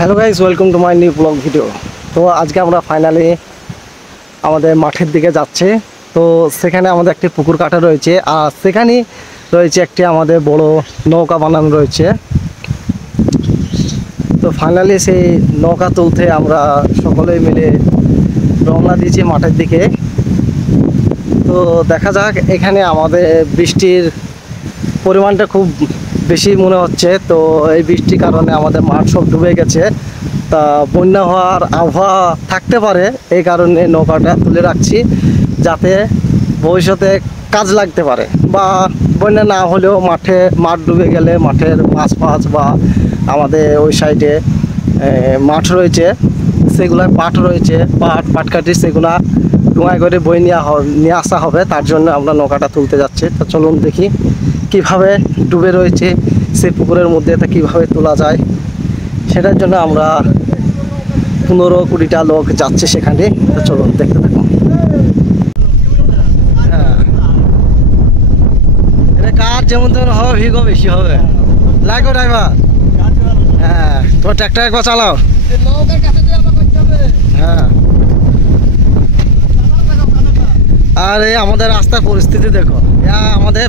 Hello guys, welcome to my new blog video. তো আজকে আমরা ফাইনালি আমাদের মাঠের দিকে যাচ্ছি। তো সেখানে আমাদের একটি পুকুর কাটা রয়েছে, আর সেখানে রয়েছে একটি আমাদের বড় নৌকা বানানো রয়েছে। তো ফাইনালি সেই নৌকা তুলতে আমরা সকলে মিলে রওনা দিয়েছি মাঠের দিকে। তো দেখা যাক, এখানে আমাদের বৃষ্টির পরিমাণটা খুব বেশি মনে হচ্ছে। তো এই বৃষ্টির কারণে আমাদের মাঠ সব ডুবে গেছে, তা বন্যা হওয়ার আবহাওয়া থাকতে পারে। এই কারণে নৌকাটা তুলে রাখছি, যাতে ভবিষ্যতে কাজ লাগতে পারে, বা বন্যা না হলেও মাঠ ডুবে গেলে মাঠের মাছ বা আমাদের ওই সাইডে মাঠ রয়েছে, সেগুলা পাট রয়েছে, পাটকাঠি, সেগুলা ডুঙায় করে বই নিয়ে আসা হবে। তার জন্য আমরা নৌকাটা তুলতে যাচ্ছি। তো চলুন দেখি কিভাবে ডুবে রয়েছে সেই পুকুরের মধ্যে, তা কীভাবে তোলা যায়। সেটার জন্য আমরা 15-20টা লোক যাচ্ছে সেখানে। তো চলুন দেখতে থাকুন। হ্যাঁ, এটা কার যেমন তেমন হবে, ভিগো বেশি হবে। লাগো ড্রাইভার। হ্যাঁ, তোমার ট্র্যাক্টর একবার চালাও। হ্যাঁ, আর এই আমাদের রাস্তার পরিস্থিতি দেখো, আমাদের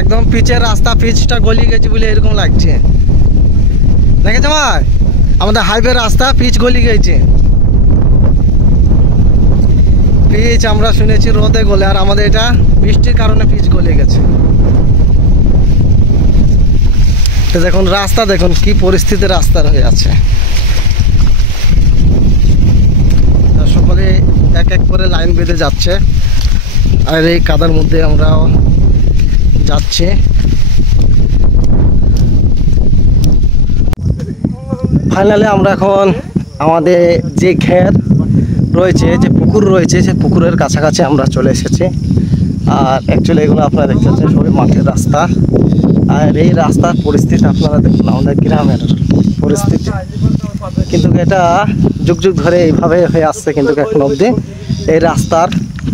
একদম পিচের রাস্তা, পিচটা গলিয়ে গেছে বলে এরকম লাগছে। দেখেছো ভাই, আমাদের হাইওয়ে রাস্তা পিচ গলি গেছে। পিচ আমরা শুনেছি রোদে গলে, আর আমাদের এটা বৃষ্টির কারণে পিচ গলে গেছে। তো দেখুন রাস্তা, দেখুন কি পরিস্থিতি রাস্তার হয়ে আছে। সকলে এক এক করে লাইন বেঁধে যাচ্ছে, আর এই কাদার মধ্যে আমরাও যাচ্ছি। ফাইনালি আমরা এখন আমাদের যে ঘের রয়েছে, যে পুকুর রয়েছে, সে পুকুরের কাছাকাছি আমরা চলে এসেছি। আর অ্যাকচুয়ালি এগুলো আপনারা দেখতে পাচ্ছেন সবই মাঠের রাস্তা। আর এই রাস্তার পরিস্থিতি আপনারা দেখুন, আমাদের গ্রামের পরিস্থিতি। কিন্তু এটা যুগ যুগ ধরে এইভাবে হয়ে আসছে, কিন্তু এখন অবধি এই রাস্তার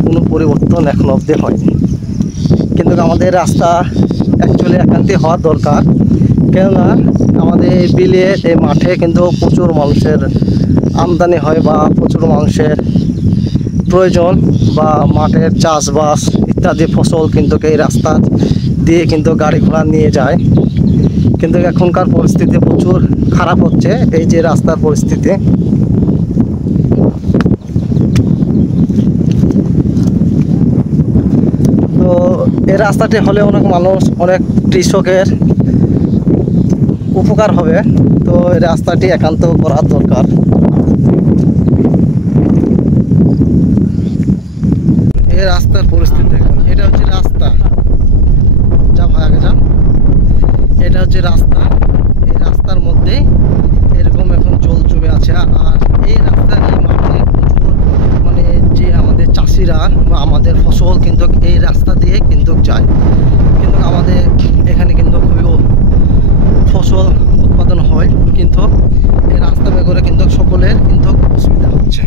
কোনো পরিবর্তন এখন অবধি হয়নি। কিন্তু আমাদের রাস্তা অ্যাকচুয়ালি একান্তই হওয়া দরকার, কেননা আমাদের এই বিলে, এই মাঠে কিন্তু প্রচুর মানুষের আমদানি হয়, বা প্রচুর মানুষের প্রয়োজন, বা মাঠের চাষবাস ইত্যাদি ফসল কিন্তু এই রাস্তা দিয়ে কিন্তু গাড়ি ঘোড়া নিয়ে যায়। কিন্তু এখনকার পরিস্থিতি প্রচুর খারাপ হচ্ছে, এই যে রাস্তার পরিস্থিতি। তো এই রাস্তাটি হলে অনেক মানুষ, অনেক কৃষকের উপকার হবে। তো এই রাস্তাটি একান্ত করা দরকার। এই রাস্তার পরিস্থিতি দেখুন, এটা হচ্ছে রাস্তা। যা ভাই আগে যা, এটা হচ্ছে রাস্তা। এই রাস্তার মধ্যে এরকম এখন জল জমে আছে, আর এই রাস্তার এই মাঠে প্রচুর মানে যে আমাদের চাষিরা বা আমাদের ফসল কিন্তু এই রাস্তা দিয়ে কিন্তু যায়। কিন্তু আমাদের এখানে কিন্তু খুবই ফসল উৎপাদন হয়, কিন্তু এই রাস্তা বেগরে কিন্তু সকলের কিন্তু অসুবিধা হচ্ছে।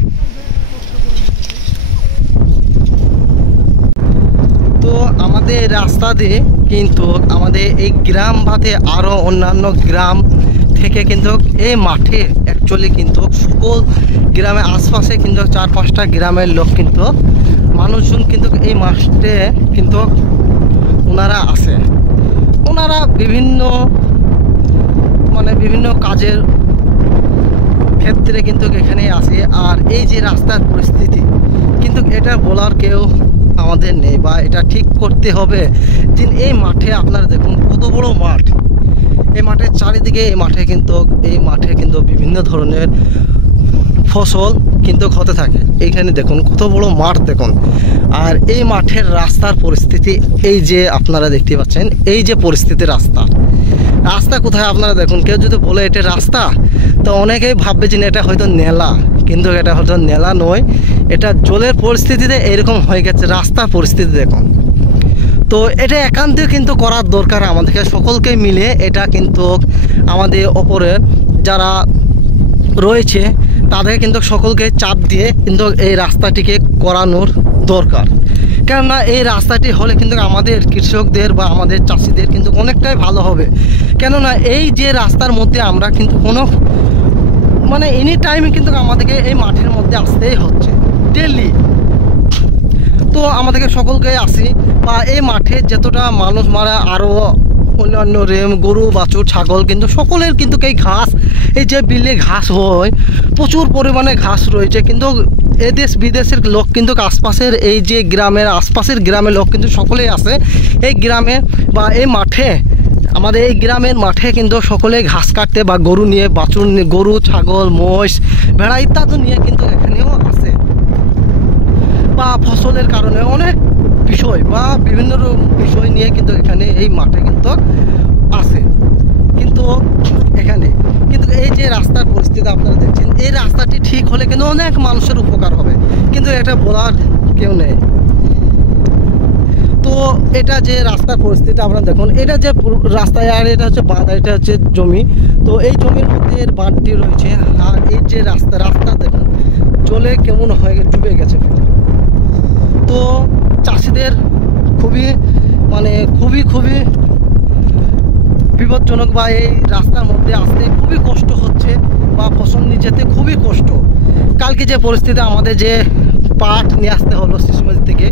তো আমাদের রাস্তা দিয়ে কিন্তু আমাদের এই গ্রাম বাদে আরও অন্যান্য গ্রাম থেকে কিন্তু এই মাঠে অ্যাকচুয়ালি কিন্তু সকল গ্রামের আশপাশে কিন্তু 4-5টা গ্রামের লোক কিন্তু মানুষজন কিন্তু এই মাঠে কিন্তু ওনারা আসে। ওনারা বিভিন্ন কাজের ক্ষেত্রে কিন্তু এখানে আসে। আর এই যে রাস্তার পরিস্থিতি, কিন্তু এটা বলার কেউ আমাদের নেই, বা এটা ঠিক করতে হবে। যে এই মাঠে আপনারা দেখুন কত বড় মাঠ, এই মাঠের চারিদিকে, এই মাঠে কিন্তু বিভিন্ন ধরনের ফসল কিন্তু হতে থাকে। এইখানে দেখুন কত বড় মাঠ দেখুন। আর এই মাঠের রাস্তার পরিস্থিতি, এই যে আপনারা দেখতে পাচ্ছেন, এই যে পরিস্থিতি রাস্তা কোথায় আপনারা দেখুন। কেউ যদি বলে এটা রাস্তা, তো অনেকেই ভাববে যে এটা হয়তো নেলা, কিন্তু এটা হয়তো নেলা নয়, এটা জলের পরিস্থিতিতে এরকম হয়ে গেছে। রাস্তার পরিস্থিতি দেখুন। তো এটা একান্ত কিন্তু করার দরকার আমাদেরকে সকলকে মিলে। এটা কিন্তু আমাদের ওপরের যারা রয়েছে তাদের কিন্তু সকলকে চাপ দিয়ে কিন্তু এই রাস্তাটিকে করানোর দরকার। কেননা এই রাস্তাটি হলে কিন্তু আমাদের কৃষকদের বা আমাদের চাষিদের কিন্তু অনেকটাই ভালো হবে। কেননা এই যে রাস্তার মধ্যে আমরা কিন্তু কোনো মানে এনি টাইমে কিন্তু আমাদেরকে এই মাঠের মধ্যে আসতেই হচ্ছে ডেলি। তো আমাদেরকে সকলকে আসি বা এই মাঠে যতটা মানুষ মারা আরও অন্যান্য রেম গরু বাছুর ছাগল কিন্তু সকলের কিন্তু এই ঘাস, এই যে বিলে ঘাস হয় প্রচুর পরিমাণে ঘাস রয়েছে, কিন্তু এ দেশ বিদেশের লোক কিন্তু আশপাশের এই যে গ্রামের আশপাশের গ্রামের লোক কিন্তু সকলেই আসে এই গ্রামে বা এই মাঠে। আমাদের এই গ্রামের মাঠে কিন্তু সকলে ঘাস কাটতে বা গরু নিয়ে বাছুর গরু ছাগল মোষ ভেড়া ইত্যাদি নিয়ে কিন্তু এখানেও আসে, বা ফসলের কারণে অনেক বিষয় বা বিভিন্ন বিষয় নিয়ে কিন্তু এখানে এই মাঠে কিন্তু আসে। কিন্তু এখানে কিন্তু এই যে রাস্তার পরিস্থিতি আপনারা দেখছেন, এই রাস্তাটি ঠিক হলে কিন্তু অনেক মানুষের উপকার হবে, কিন্তু এটা বলার কেউ নেই। তো এটা যে রাস্তার পরিস্থিতি আপনারা দেখুন, এটা যে রাস্তায় আর এটা হচ্ছে বাঁধ, এটা হচ্ছে জমি। তো এই জমির মধ্যে এর বাঁধটি রয়েছে, আর এই যে রাস্তা দেখুন জলে কেমন হয়ে ডুবে গেছে। তো চাষিদের খুবই খুবই বিপজ্জনক, বা এই রাস্তার মধ্যে আসতে খুবই কষ্ট হচ্ছে বা ফসল নিয়ে যেতে খুবই কষ্ট। কালকে যে পরিস্থিতি আমাদের যে পাট নিয়ে আসতে হলো শিশুবাড়ি থেকে,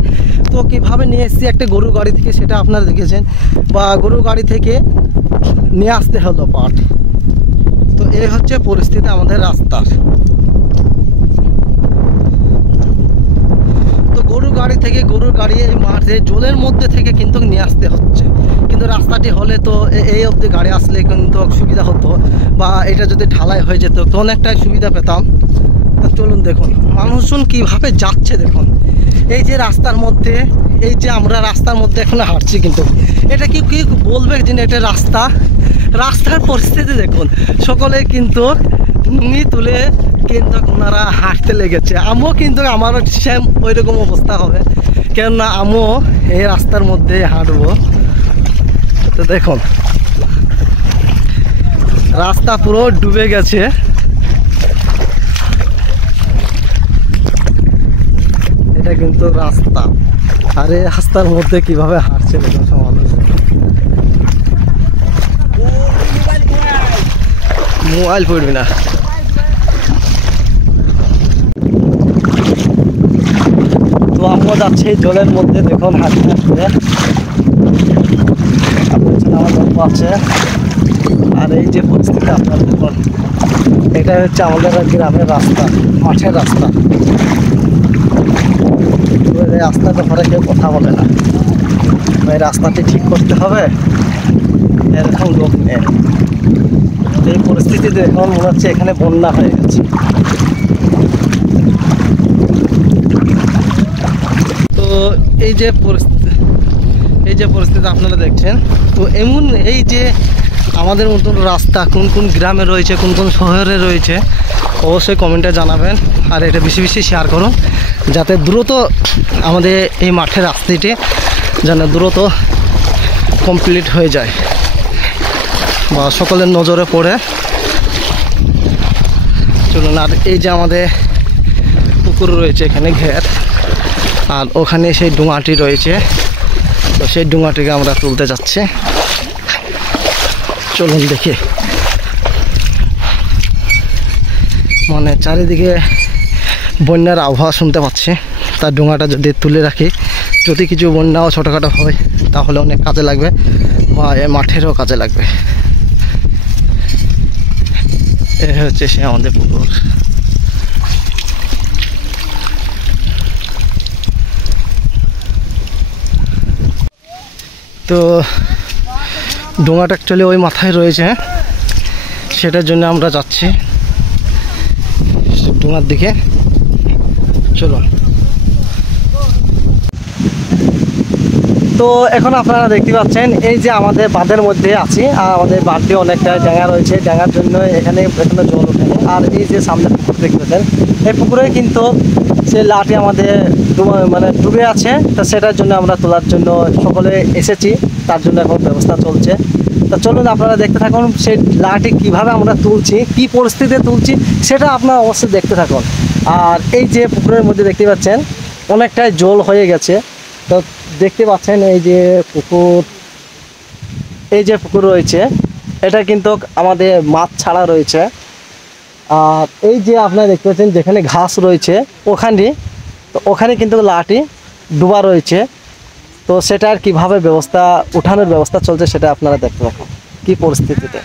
তো কীভাবে নিয়ে এসেছি একটা গরু গাড়ি থেকে, সেটা আপনারা দেখেছেন, বা গরু গাড়ি থেকে নিয়ে আসতে হলো পাট। তো এই হচ্ছে পরিস্থিতি আমাদের রাস্তার। তো গরুর গাড়ি এই মাঠে জলের মধ্যে থেকে কিন্তু নিয়ে আসতে হচ্ছে, কিন্তু রাস্তাটি হলে তো এই অবধি গাড়ি আসলে কিন্তু সুবিধা হতো, বা এটা যদি ঢালাই হয়ে যেত তো অনেকটাই সুবিধা পেতাম। চলুন দেখুন মানুষজন কিভাবে যাচ্ছে, দেখুন এই যে রাস্তার মধ্যে, এই যে আমরা রাস্তার মধ্যে এখন হাঁটছি, কিন্তু এটা কি বলবে যে এটা রাস্তার পরিস্থিতি দেখুন, সকলে কিন্তু নুঙ্গি তুলে কিন্তু ওনারা হাঁটতে লেগেছে। আমিও কিন্তু আমারও সেম ওই রকম অবস্থা হবে, কেননা আমিও এই রাস্তার মধ্যে হাঁটবো। তো দেখুন রাস্তা পুরো ডুবে গেছে, এটা কিন্তু রাস্তা, আর এই রাস্তার মধ্যে কিভাবে হাঁটছে দেখুন সব মানুষ। মোবাইল পড়বি না। তো আমরা যাচ্ছি জলের মধ্যে, দেখুন হাঁটতে আমার গল্প আছে। আর এই যে পরিস্থিতি আপনার দেখুন, এটা হচ্ছে আমাদের গ্রামের রাস্তা, মাঠের রাস্তা। এই রাস্তার ব্যাপারে কেউ কথা বলে না, এই রাস্তাটি ঠিক করতে হবে, এরকম লোক নেই। এই পরিস্থিতিতে এখন মনে হচ্ছে এখানে বন্যা হয়ে গেছে। তো এই যে পরিস্থিতি আপনারা দেখছেন, তো এমন এই যে আমাদের মতন রাস্তা কোন কোন গ্রামে রয়েছে, কোন কোন শহরে রয়েছে, অবশ্যই কমেন্টে জানাবেন। আর এটা বেশি বেশি শেয়ার করুন, যাতে দ্রুত আমাদের এই মাঠের রাস্তাটি যেন দ্রুত কমপ্লিট হয়ে যায় বা সকলের নজরে পড়ে। চলুন, আর এই যে আমাদের পুকুর রয়েছে এখানে ঘের, আর ওখানে সেই ডুঙাটি রয়েছে, তো সেই ডুঙাটিকে আমরা তুলতে যাচ্ছি। চলুন দেখি, মানে চারিদিকে বন্যার আবহাওয়া শুনতে পাচ্ছি, তার ডুঙাটা যদি তুলে রাখি, যদি কিছু বন্যাও ছোটোখাটো হয় তাহলে অনেক কাজে লাগবে, বা এ মাঠেরও কাজে লাগবে। এ হচ্ছে সে আমাদের পুকুর। তো ডোঙাটা অ্যাকচুয়ালি ওই মাথায় রয়েছে, সেটার জন্য আমরা যাচ্ছি ডোঙার দিকে। চলুন। তো এখন আপনারা দেখতে পাচ্ছেন এই যে আমাদের বাঁধের মধ্যে আছি, আর আমাদের বাঁধটি অনেকটা জায়গা রয়েছে, জায়গার জন্য এখানে জল ওঠেনি। আর এই যে সামনে পুকুর দেখতে পাচ্ছেন, এই পুকুরে কিন্তু সে লাঠি আমাদের ডুবে আছে, তো সেটার জন্য আমরা তোলার জন্য সকলে এসেছি, তার জন্য এখন ব্যবস্থা চলছে। তো চলুন আপনারা দেখতে থাকুন সেই লাঠি কিভাবে আমরা তুলছি, কি পরিস্থিতিতে তুলছি সেটা আপনারা অবশ্যই দেখতে থাকুন। আর এই যে পুকুরের মধ্যে দেখতে পাচ্ছেন অনেকটাই জল হয়ে গেছে, তো দেখতে পাচ্ছেন এই যে পুকুর রয়েছে, এটা কিন্তু আমাদের মাছ ছাড়া রয়েছে, আর এই যে আপনারা দেখতে পাচ্ছেন যেখানে ঘাস রয়েছে ওখানে, তো ওখানে কিন্তু লাঠি ডুবা রয়েছে। তো সেটার কিভাবে ব্যবস্থা উঠানোর ব্যবস্থা চলছে সেটা আপনারা দেখতে পাবেন কি পরিস্থিতিতে।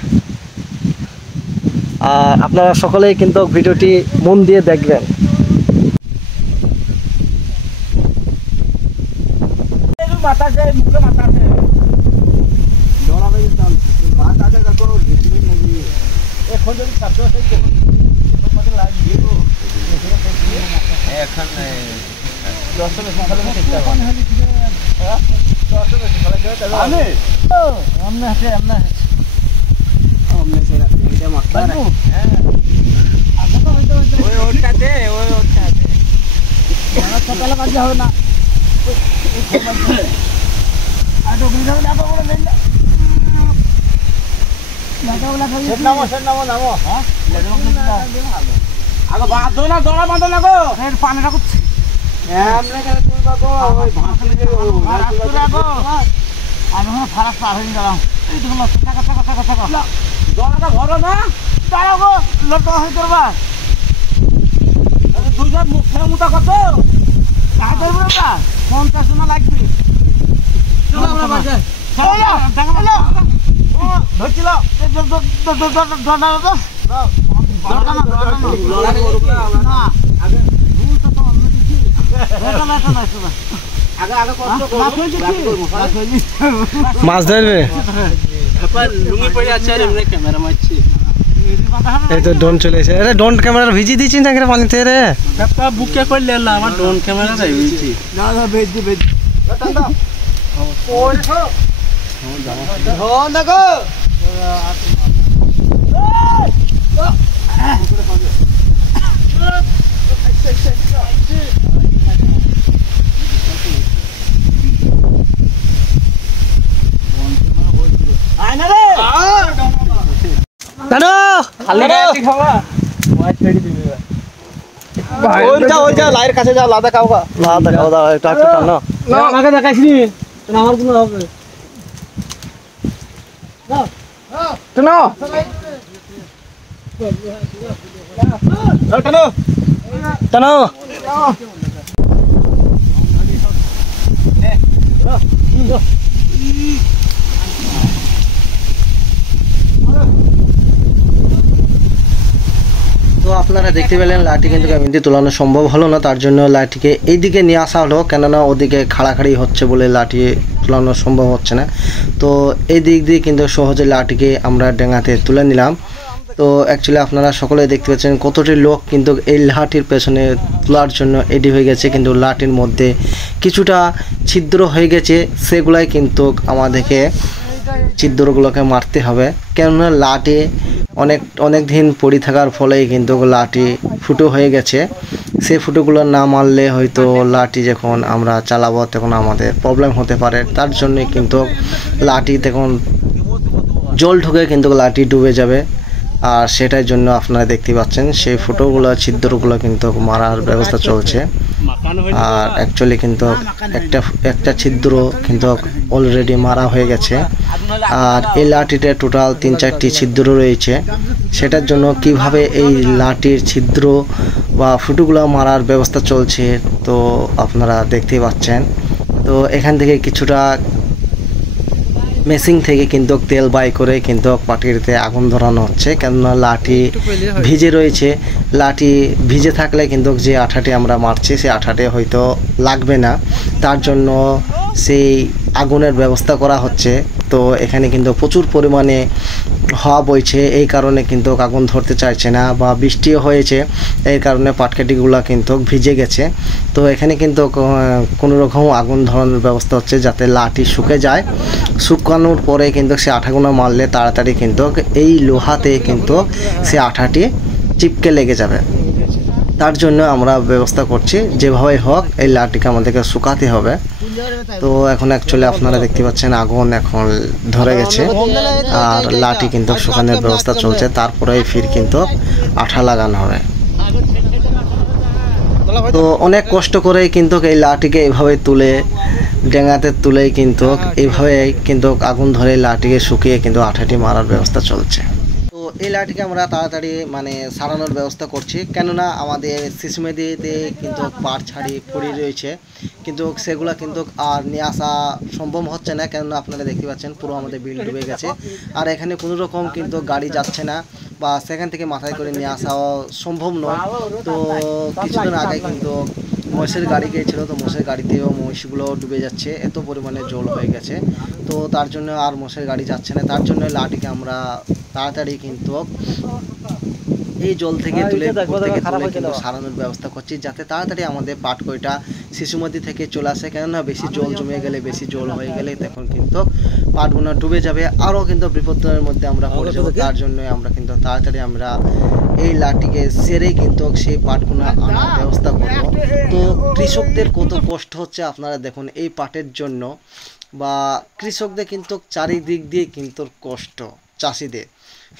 আর আপনারা সকলেই কিন্তু ভিডিওটি মন দিয়ে দেখবেন। মাছ ধরবে এই তো ড্রোন চলে এসে। আরে ড্রোন ক্যামেরা ভিজি দিচ্ছি না পানিতে রে বুকে করলে আমার ড্রোন ক্যামেরা ভিজি না না ভেজি ভেজি দেখো লাইয়ের কাছে যাও, লাদা খাও, লাদা খাও, দাও একটু একটু টানো। আমাকে দেখাইছিনি আমার জন্য হবে টানো টানো টানো। তো আপনারা দেখতে পেলেন লাঠি কিন্তু এমনিতে তোলানো সম্ভব হলো না, তার জন্য লাঠিকে এইদিকে নিয়ে আসা হলো, কেননা ওদিকে খাড়াখাড়ি হচ্ছে বলে লাঠি তোলানো সম্ভব হচ্ছে না। তো এই দিক দিয়ে কিন্তু সহজে লাঠিকে আমরা ডেঙ্গাতে তুলে নিলাম। তো অ্যাকচুয়ালি আপনারা সকলে দেখতে পাচ্ছেন কতটি লোক কিন্তু এই লাঠির পেছনে তোলার জন্য রেডি হয়ে গেছে, কিন্তু লাঠির মধ্যে কিছুটা ছিদ্র হয়ে গেছে, সেগুলাই কিন্তু আমাদেরকে ছিদ্রগুলোকে মারতে হবে, কেননা লাঠি অনেক দিন পড়ে থাকার ফলেই কিন্তু লাঠি ফুটো হয়ে গেছে। সেই ফুটোগুলো না মারলে হয়তো লাঠি যখন আমরা চালাবো তখন আমাদের প্রবলেম হতে পারে, তার জন্যই কিন্তু লাঠি তখন জল ঢুকে কিন্তু লাঠি ডুবে যাবে। আর সেটার জন্য আপনারা দেখতে পাচ্ছেন সেই ফুটোগুলো ছিদ্রগুলো কিন্তু মারার ব্যবস্থা চলছে। আর অ্যাকচুয়ালি কিন্তু একটা ছিদ্র কিন্তু অলরেডি মারা হয়ে গেছে। আর এই লাঠিতে টোটাল 3-4টি ছিদ্র রয়েছে, সেটার জন্য কিভাবে এই লাঠির ছিদ্র বা ফুটোগুলো মারার ব্যবস্থা চলছে তো আপনারা দেখতেই পাচ্ছেন। তো এখান থেকে কিছুটা মেশিন থেকে কিন্তু তেল বাই করে কিন্তু পাটিতে আগুন ধরানো হচ্ছে, কেননা লাঠি ভিজে রয়েছে। লাঠি ভিজে থাকলে কিন্তু যে আঠাটি আমরা মারছি সেই আঠাটি হয়তো লাগবে না, তার জন্য সেই আগুনের ব্যবস্থা করা হচ্ছে। তো এখানে কিন্তু প্রচুর পরিমাণে হাওয়া বইছে, এই কারণে কিন্তু আগুন ধরতে চাইছে না, বা বৃষ্টিও হয়েছে এই কারণে পাটকাঠিগুলো কিন্তু ভিজে গেছে। তো এখানে কিন্তু কোনো রকম আগুন ধরানোর ব্যবস্থা হচ্ছে যাতে লাঠি শুকে যায়। শুকানোর পরে কিন্তু সে আঠাগুলো মারলে তাড়াতাড়ি কিন্তু এই লোহাতে কিন্তু সে আঠাটি চিপকে লেগে যাবে, তার জন্য আমরা ব্যবস্থা করছি যেভাবে হোক এই লাঠিকে আমাদেরকে শুকাতে হবে। তো এখন অ্যাকচুয়ালি আপনারা দেখতে পাচ্ছেন আগুন এখন ধরে গেছে আর লাঠি কিন্তু শুকানোর ব্যবস্থা চলছে, তারপরেই ফির কিন্তু আঠা লাগানো হবে। তো অনেক কষ্ট করে কিন্তু এই লাঠিকে এইভাবে তুলে ডেঙ্গাতে তুলেই কিন্তু এইভাবে কিন্তু আগুন ধরে লাঠিকে শুকিয়ে কিন্তু আঠাটি মারার ব্যবস্থা চলছে। তো এই লাটিকে আমরা তাড়াতাড়ি মানে সারানোর ব্যবস্থা করছি, কেননা আমাদের শিশুমেদিতে কিন্তু পাট ছাড়ি পড়ে রয়েছে, কিন্তু সেগুলো কিন্তু আর নিয়ে আসা সম্ভব হচ্ছে না, কেননা আপনারা দেখতে পাচ্ছেন পুরো আমাদের বিল ডুবে গেছে। আর এখানে কোনো রকম কিন্তু গাড়ি যাচ্ছে না বা সেখান থেকে মাথায় করে নিয়ে আসা সম্ভব নয়। তো কিছুদিন আগে কিন্তু মহিষের গাড়ি গিয়েছিল, তো মহিষের গাড়িতেও মহিষগুলো ডুবে যাচ্ছে, এত পরিমাণে জল হয়ে গেছে। তো তার জন্য আর মহিষের গাড়ি যাচ্ছে না, তার জন্য লাঠিকে আমরা তাড়াতাড়ি কিন্তু এই জল থেকে তুলে কিন্তু সারানোর ব্যবস্থা করছি, যাতে তাড়াতাড়ি আমাদের পাটকইটা শিশুমতি থেকে চলে আসে। কেননা বেশি জল জমে গেলে, বেশি জল হয়ে গেলে তখন কিন্তু পাটগুলো ডুবে যাবে, আরও কিন্তু বিপদের মধ্যে আমরা পড়ে যাবো। তার জন্যই আমরা কিন্তু তাড়াতাড়ি আমরা এই লাঠিকে সেরে কিন্তু সেই পাটগুলো আনার ব্যবস্থা করব। তো কৃষকদের কত কষ্ট হচ্ছে আপনারা দেখুন এই পাটের জন্য, বা কৃষকদের কিন্তু চারিদিক দিয়ে কিন্তু কষ্ট চাষিদের।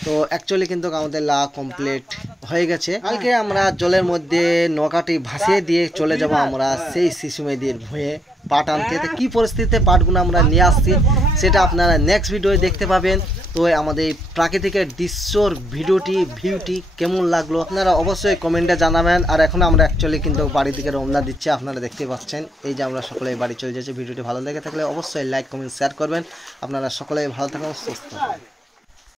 তো অ্যাকচুয়ালি কিন্তু আমাদের লা কমপ্লিট হয়ে গেছে। কালকে আমরা জলের মধ্যে নৌকাটি ভাসিয়ে দিয়ে চলে যাব আমরা সেই শিশুমেদির ভুঁয়ে পাট আনতে। তো কী পরিস্থিতিতে পাটগুলো আমরা নিয়ে আসছি সেটা আপনারা নেক্সট ভিডিওয়ে দেখতে পাবেন। তো আমাদের এই প্রাকৃতিকের দৃশ্যর ভিউটি কেমন লাগলো আপনারা অবশ্যই কমেন্টে জানাবেন। আর এখন আমরা অ্যাকচুয়ালি কিন্তু বাড়ির দিকে রওনা দিচ্ছি, আপনারা দেখতে পাচ্ছেন এই যে আমরা সকলেই বাড়ি চলে যাচ্ছি। ভিডিওটি ভালো লেগে থাকলে অবশ্যই লাইক কমেন্ট শেয়ার করবেন। আপনারা সকলেই ভালো থাকুন, সুস্থ থাকুন।